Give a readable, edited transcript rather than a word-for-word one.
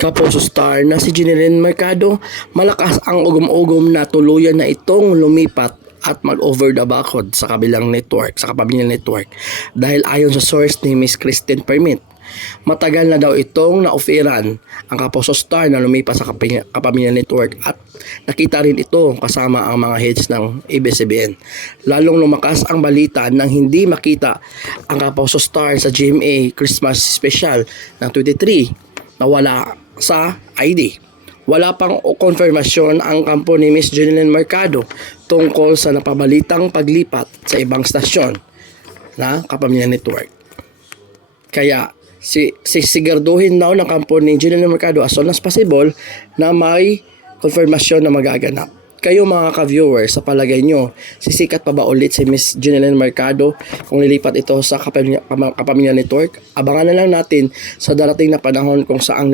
Kapuso star na si Jeneline Mercado, malakas ang ugom-ugom na tuluyan na itong lumipat at mag-over the backhood sa kabilang network, sa kapamilya network. Dahil ayon sa source ni Miss Christine Permit, matagal na daw itong na-offeran ang Kapuso star na lumipat sa kapamilya network at nakita rin ito kasama ang mga heads ng ABS-CBN. Lalong lumakas ang balita nang hindi makita ang Kapuso star sa GMA Christmas Special ng 23 na wala sa ID. Wala pang konfirmasyon ang kampo ni Miss Jeneline Mercado tungkol sa napabalitang paglipat sa ibang stasyon na kapamilya network. Kaya sisiguraduhin daw ng kampo ni Jeneline Mercado as soon as possible na may konfirmasyon na magaganap. Kayo mga ka-viewers, sa palagay nyo, sisikat pa ba ulit si Miss Jeneline Mercado kung lilipat ito sa kapamilya network? Abangan na lang natin sa darating na panahon kung saang